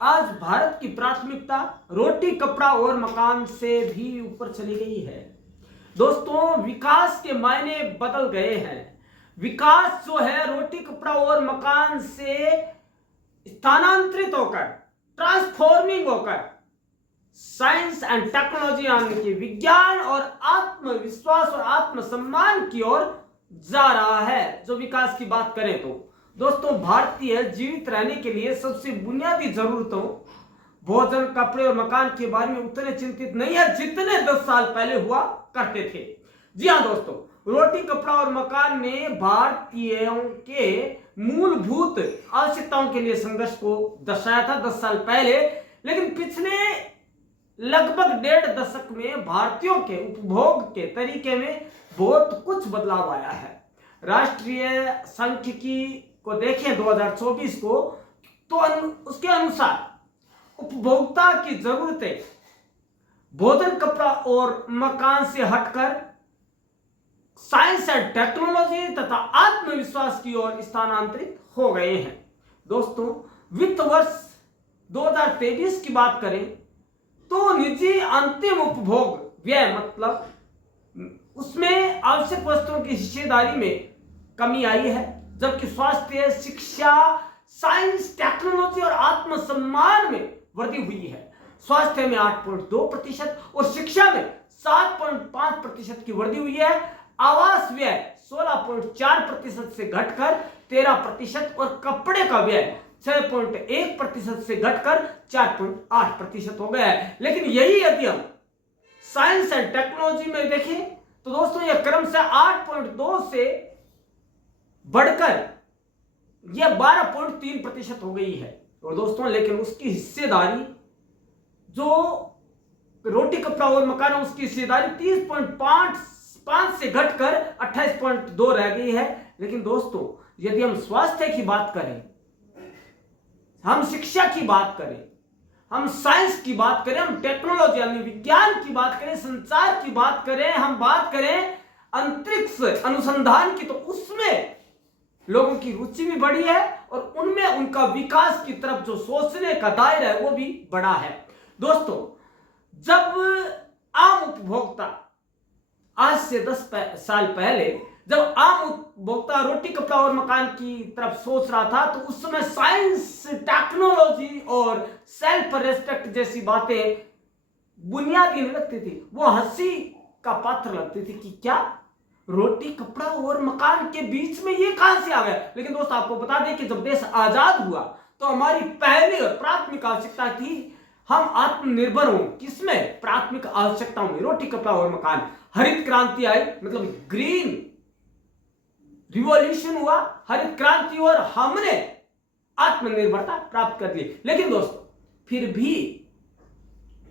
आज भारत की प्राथमिकता रोटी कपड़ा और मकान से भी ऊपर चली गई है। दोस्तों, विकास के मायने बदल गए हैं। विकास जो है रोटी कपड़ा और मकान से स्थानांतरित होकर, ट्रांसफॉर्मिंग होकर साइंस एंड टेक्नोलॉजी यानी कि विज्ञान और आत्मविश्वास और आत्मसम्मान की ओर जा रहा है। जो विकास की बात करें तो दोस्तों, भारतीय जीवित रहने के लिए सबसे बुनियादी जरूरतों भोजन, कपड़े और मकान के बारे में उतने चिंतित नहीं है जितने 10 साल पहले हुआ करते थे। जी हाँ दोस्तों, रोटी कपड़ा और मकान ने भारतीयों के मूलभूत आवश्यकताओं के लिए संघर्ष को दर्शाया था 10 साल पहले, लेकिन पिछले लगभग 1.5 दशक में भारतीयों के उपभोग के तरीके में बहुत कुछ बदलाव आया है। राष्ट्रीय सांख्यिकी को देखें 2024 को, तो उसके अनुसार उपभोक्ता की जरूरतें भोजन, कपड़ा और मकान से हटकर साइंस एंड टेक्नोलॉजी तथा आत्मविश्वास की ओर स्थानांतरित हो गए हैं। दोस्तों, वित्त वर्ष 2023 की बात करें तो निजी अंतिम उपभोग व्यय मतलब उसमें आवश्यक वस्तुओं की हिस्सेदारी में कमी आई है, जबकि स्वास्थ्य, शिक्षा, साइंस, टेक्नोलॉजी और आत्मसम्मान में वृद्धि हुई है। स्वास्थ्य में 8.2% और शिक्षा में 7.5% की वृद्धि हुई है। आवास व्यय 16.4% से घटकर 13% और कपड़े का व्यय 6.1% से घटकर 4.8% हो गया है। लेकिन यही यदि हम साइंस एंड टेक्नोलॉजी में देखें तो दोस्तों यह क्रम से 8.2 से बढ़कर यह 12.3% हो गई है। और दोस्तों, लेकिन उसकी हिस्सेदारी जो रोटी कपड़ा और मकान है उसकी हिस्सेदारी 30.5 से घटकर 28.2 रह गई है। लेकिन दोस्तों, यदि हम स्वास्थ्य की बात करें, हम शिक्षा की बात करें, हम साइंस की बात करें, हम टेक्नोलॉजी यानी विज्ञान की बात करें, संचार की बात करें, हम बात करें अंतरिक्ष अनुसंधान की, तो उसमें लोगों की रुचि भी बढ़ी है और उनमें उनका विकास की तरफ जो सोचने का दायरा है वो भी बड़ा है। दोस्तों, जब आम उपभोक्ता आज से 10 साल पहले जब आम उपभोक्ता रोटी कपड़ा और मकान की तरफ सोच रहा था तो उस समय साइंस, टेक्नोलॉजी और सेल्फ रेस्पेक्ट जैसी बातें बुनियादी नहीं लगती थी, वो हंसी का पात्र लगती थी कि क्या रोटी कपड़ा और मकान के बीच में ये कहां से आ गया। लेकिन दोस्त, आपको बता दें कि जब देश आजाद हुआ तो हमारी पहली और प्राथमिक आवश्यकता थी हम आत्मनिर्भर हों। किसमें? प्राथमिक आवश्यकताओं में, रोटी कपड़ा और मकान। हरित क्रांति आई, मतलब ग्रीन रिवॉल्यूशन हुआ, हरित क्रांति, और हमने आत्मनिर्भरता प्राप्त कर ली। लेकिन दोस्तों, फिर भी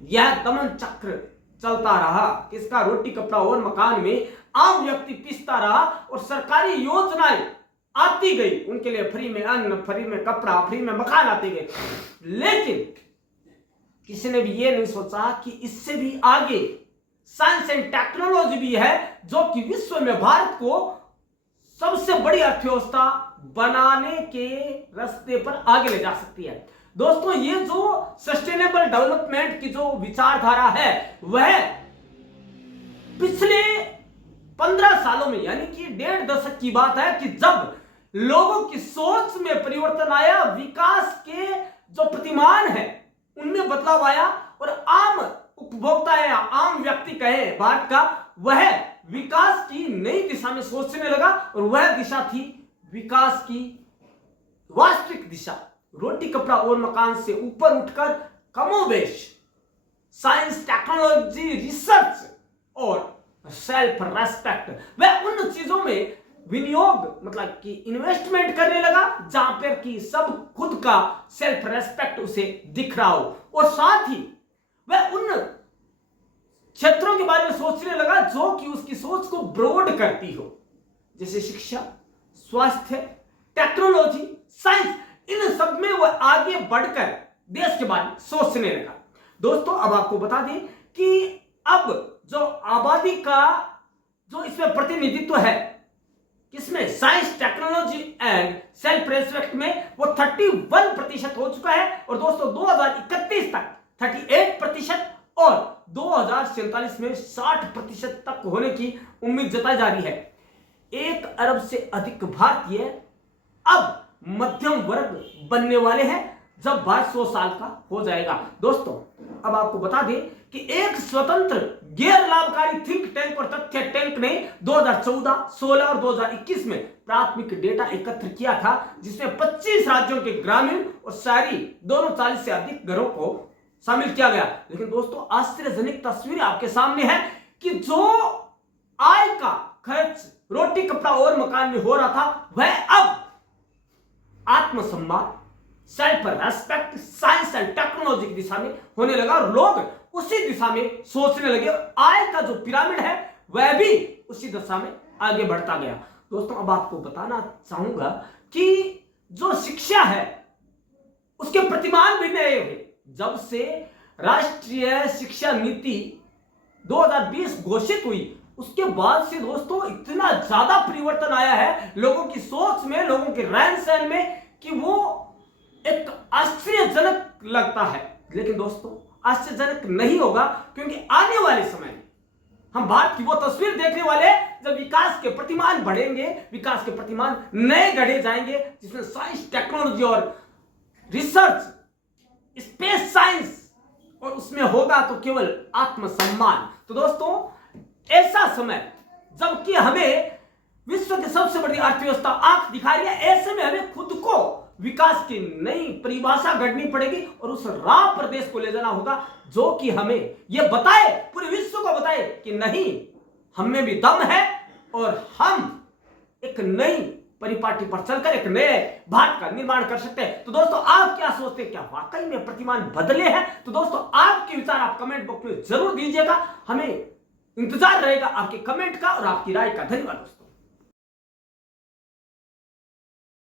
यह दमन चक्र चलता रहा। किसका? रोटी कपड़ा और मकान में आम व्यक्ति पिसता रहा और सरकारी योजनाएं आती गई, उनके लिए फ्री में अन्न, फ्री में कपड़ा, फ्री में मकान आते गए। लेकिन किसी ने भी ये नहीं सोचा कि इससे भी आगे साइंस एंड टेक्नोलॉजी भी है जो कि विश्व में भारत को सबसे बड़ी अर्थव्यवस्था बनाने के रास्ते पर आगे ले जा सकती है। दोस्तों, ये जो सस्टेनेबल डेवलपमेंट की जो विचारधारा है वह पिछले 15 सालों में, यानी कि 1.5 दशक की बात है, कि जब लोगों की सोच में परिवर्तन आया, विकास के जो प्रतिमान है उनमें बदलाव आया और आम उपभोक्ता या आम व्यक्ति कहे भारत का, वह विकास की नई दिशा में सोचने लगा। और वह दिशा थी विकास की वास्तविक दिशा, रोटी कपड़ा और मकान से ऊपर उठकर कमोबेश साइंस, टेक्नोलॉजी, रिसर्च और सेल्फ रेस्पेक्ट, वह उन चीजों में विनियोग मतलब कि इन्वेस्टमेंट करने लगा जहां पर कि सब खुद का सेल्फ रेस्पेक्ट उसे दिख रहा हो, और साथ ही वह उन क्षेत्रों के बारे में सोचने लगा जो कि उसकी सोच को ब्रॉड करती हो, जैसे शिक्षा, स्वास्थ्य, टेक्नोलॉजी, साइंस। इन सब में वह आगे बढ़कर देश के बारे में सोचने लगा। दोस्तों, अब आपको बता दें कि अब जो आबादी का जो इसमें प्रतिनिधित्व है किसमें, science technology and self respect में वो 31% हो चुका है। और दोस्तों 2031 तक 38% और 2047 में 60% तक होने की उम्मीद जताई जा रही है। 1 अरब से अधिक भारतीय अब मध्यम वर्ग बनने वाले हैं जब भारत 100 साल का हो जाएगा। दोस्तों अब आपको बता दें कि एक स्वतंत्र गैर लाभकारी थिंक टैंक और तथ्य टैंक ने 2014, 16 और 2021 में प्राथमिक डेटा एकत्र किया था, जिसमें 25 राज्यों के ग्रामीण और शहरी दोनों 40 से अधिक घरों को शामिल किया गया। लेकिन दोस्तों आश्चर्यजनक तस्वीर आपके सामने है कि जो आय का खर्च रोटी कपड़ा और मकान में हो रहा था, वह अब आत्मसम्मान, self respect, science and technology की दिशा में होने लगा और लोग उसी दिशा में सोचने लगे। आय का जो पिरामिड है वह भी उसी दिशा में आगे बढ़ता गया। दोस्तों अब आपको बताना चाहूंगा कि जो शिक्षा है उसके प्रतिमान भी नए हुए। जब से राष्ट्रीय शिक्षा नीति 2020 घोषित हुई, उसके बाद से दोस्तों इतना ज्यादा परिवर्तन आया है लोगों की सोच में, लोगों के रहन सहन में, कि वो एक आश्चर्यजनक लगता है। लेकिन दोस्तों आश्चर्यजनक नहीं होगा, क्योंकि आने वाले समय में हम भारत की वो तस्वीर देखने वाले हैं जब विकास के प्रतिमान बढ़ेंगे, विकास के प्रतिमान नए गढ़े जाएंगे, जिसमें साइंस, टेक्नोलॉजी और रिसर्च, स्पेस साइंस, और उसमें होगा तो केवल आत्मसम्मान। तो दोस्तों ऐसा समय जबकि हमें विश्व की सबसे बड़ी अर्थव्यवस्था आंख दिखा रही है, ऐसे में हमें खुद को विकास की नई परिभाषा गढ़नी पड़ेगी और उस राह पर देश को ले जाना होगा, जो कि हमें यह बताए, पूरे विश्व को बताए कि नहीं, हम में भी दम है और हम एक नई परिपाटी पर चलकर एक नए भारत का निर्माण कर सकते हैं। तो दोस्तों आप क्या सोचते हैं, क्या वाकई में प्रतिमान बदले हैं? तो दोस्तों आपके विचार आप कमेंट बॉक्स में जरूर दीजिएगा, हमें इंतजार रहेगा आपके कमेंट का और आपकी राय का। धन्यवाद दोस्तों।